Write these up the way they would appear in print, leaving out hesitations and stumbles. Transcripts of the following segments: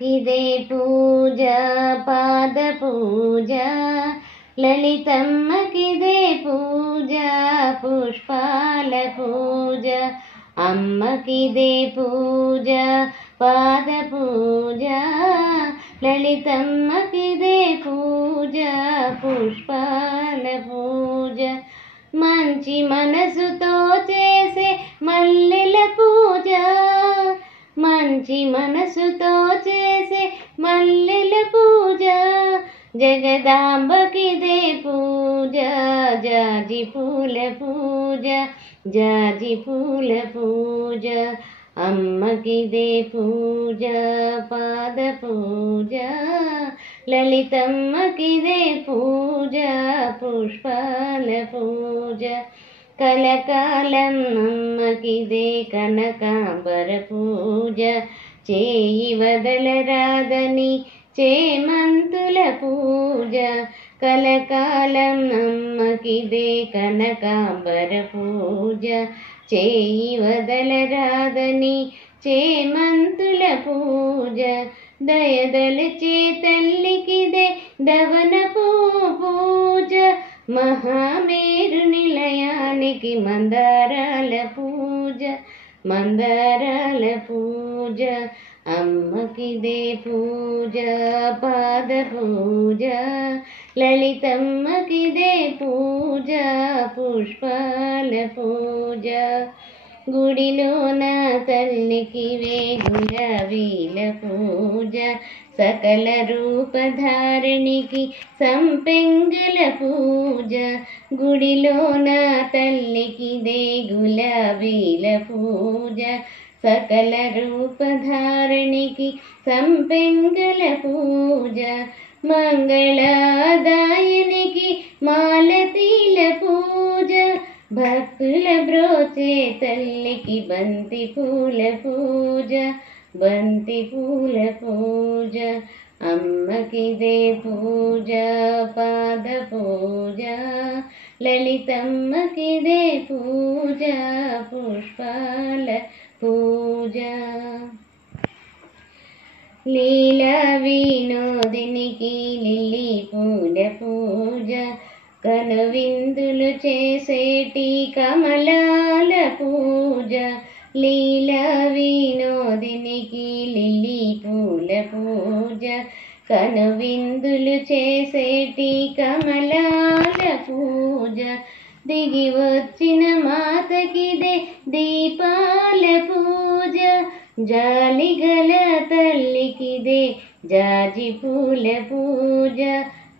ఇదే పూజ పాద పూజ లలితమ్మకిదే పూజ పుష్పాల పూజ అమ్మకిదే పూజ పాద పూజ లలితమ్మకిదే పూజ పుష్పాల పూజ మంచి మనసుతో చేసే మల్లెల పూజ మంచి మనసుతో చేసే మల్లెల పూజ జగదాంబకిదే పూజ జాజి పూల పూజ జాజి పూల పూజ అమ్మకిదే పూజ పాద పూజ లలితమ్మకిదే పూజ పుష్పాల పూజ కలకాలం అమ్మకిదే కనకాంబర పూజ చేయి వదలరాదని చేమంతుల పూజ కలకాలం అమ్మకిదే కనకాంబర పూజ చేయి వదలరాదని చేమంతుల పూజ దయదలచే తల్లికిదే దవనపు పూజ మహామేరు నిలయానికి మందారాల పూజ మందారాల పూజ అమ్మకిదే పూజ పాద పూజ లలితమ్మకిదే పూజ పుష్పాల పూజ గుడిలోన తల్లికి గులాబీల పూజ సకల రూపధారిణికి సంపెంగల పూజ గుడిలోన తల్లికిదే గులాబీల పూజ సకల రూపధారిణికి సంపెంగల పూజ మంగళదాయనికి మాలతీల పూజ భక్తుల బ్రోచే తల్లికి బంతి పూల పూజ బంతి పూల పూజ అమ్మకిదే పూజ పాద పూజ లలితమ్మకిదే పూజ పుష్పాల పూజ లీలా వినోదినికి లిల్లీ పూల పూజ కనువిందులు చేసేటి కమలాల పూజ లీలా వినోదినికి లిల్లీ పూల పూజ కనువిందులు చేసేటి కమలాల పూజ దిగి వచ్చిన మాతకిదే దీపాల పూజ జాలిగల తల్లికిదే జాజి పూల పూజ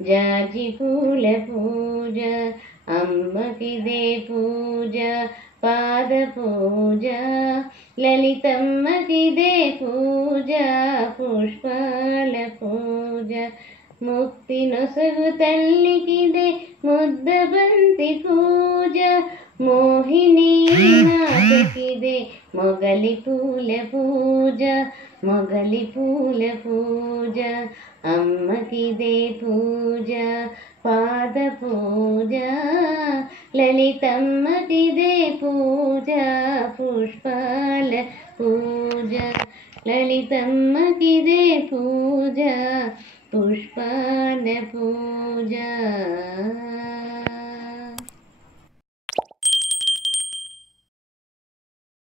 జాజి పూల పూజ అమ్మకిదే పూజ పాద పూజ లలితమ్మకిదే పూజ పుష్పాల పూజ ముక్తి నొసగు తల్లికిదే ముద్దబంతి పూజ మోహిని నాథకిదే మొగలి పూల పూజ మొగలి పూల పూజ అమ్మకిదే పూజ పాద పూజ లలితమ్మకిదే పూజ పుష్పాల పూజ లలితమ్మకిదే పూజ పుష్పాల